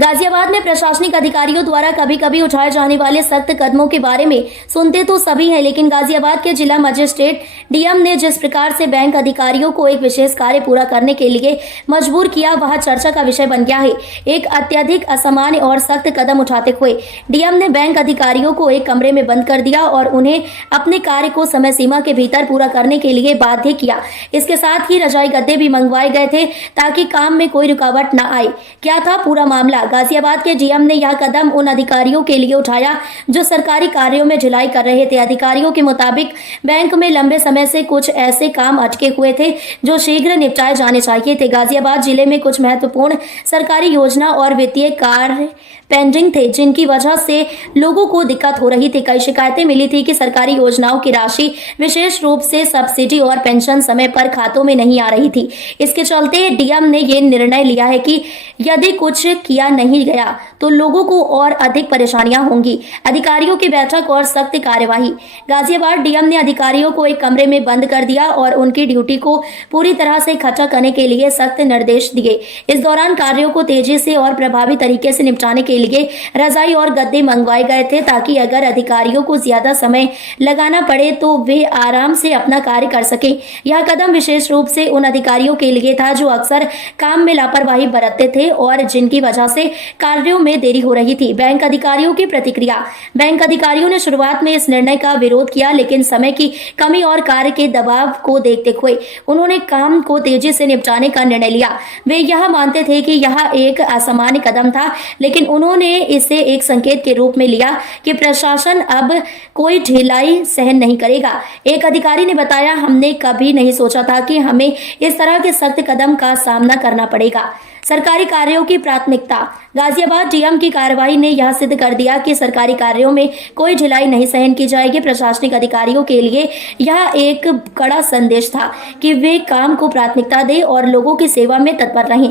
गाजियाबाद में प्रशासनिक अधिकारियों द्वारा कभी कभी उठाए जाने वाले सख्त कदमों के बारे में सुनते तो सभी हैं, लेकिन गाजियाबाद के जिला मजिस्ट्रेट डीएम ने जिस प्रकार से बैंक अधिकारियों को एक विशेष कार्य पूरा करने के लिए मजबूर किया, वह चर्चा का विषय बन गया है। एक अत्यधिक असामान्य और सख्त कदम उठाते हुए डीएम ने बैंक अधिकारियों को एक कमरे में बंद कर दिया और उन्हें अपने कार्य को समय सीमा के भीतर पूरा करने के लिए बाध्य किया। इसके साथ ही रजाई गद्दे भी मंगवाए गए थे ताकि काम में कोई रुकावट न आए। क्या था पूरा मामला? गाजियाबाद के डीएम ने यह कदम उन अधिकारियों के लिए उठाया जो सरकारी कार्यों में ढिलाई कर रहे थे। अधिकारियों के मुताबिक बैंक में लंबे समय से कुछ ऐसे काम अटके हुए थे जो शीघ्र निपटाए जाने चाहिए थे। गाजियाबाद जिले में कुछ महत्वपूर्ण सरकारी योजना और वित्तीय कार्य पेंडिंग थे, जिनकी वजह से लोगों को दिक्कत हो रही थी। कई शिकायतें मिली थी कि सरकारी योजनाओं की राशि, विशेष रूप से सब्सिडी और पेंशन समय पर खातों में नहीं आ रही थी। इसके चलते डीएम ने यह निर्णय लिया है कि यदि कुछ किया नहीं गया तो लोगों को और अधिक परेशानियां होंगी। अधिकारियों की बैठक और सख्त कार्यवाही। गाजियाबाद डीएम ने अधिकारियों को एक कमरे में बंद कर दिया और उनकी ड्यूटी को पूरी तरह से इकट्ठा करने के लिए सख्त निर्देश दिए। इस दौरान कार्यों को तेजी से और प्रभावी तरीके से निपटाने के लिए रजाई और गद्दे मंगवाए गए थे ताकि अगर अधिकारियों को ज्यादा समय लगाना पड़े तो वे आराम से अपना कार्य कर सकें। यह कदम विशेष रूप से उन अधिकारियों के लिए था जो अक्सर काम में लापरवाही बरतते थे और जिनकी वजह से कार्यों में देरी हो रही थी। बैंक अधिकारियों की प्रतिक्रिया। बैंक अधिकारियों ने शुरुआत में इस निर्णय का विरोध किया, लेकिन समय की कमी और कार्य के दबाव को देखते हुए उन्होंने काम को तेजी से निपटाने का निर्णय लिया। वे यह मानते थे कि यह एक असामान्य कदम था, लेकिन उन्होंने इसे एक संकेत के रूप में लिया कि प्रशासन अब कोई ढिलाई सहन नहीं करेगा। एक अधिकारी ने बताया, हमने कभी नहीं सोचा था कि हमें इस तरह के सख्त कदम का सामना करना पड़ेगा। सरकारी कार्यों की प्राथमिकता। गाजियाबाद डीएम की कार्रवाई ने यह सिद्ध कर दिया कि सरकारी कार्यों में कोई ढिलाई नहीं सहन की जाएगी। प्रशासनिक अधिकारियों के लिए यह एक कड़ा संदेश था कि वे काम को प्राथमिकता दें और लोगों की सेवा में तत्पर रहें।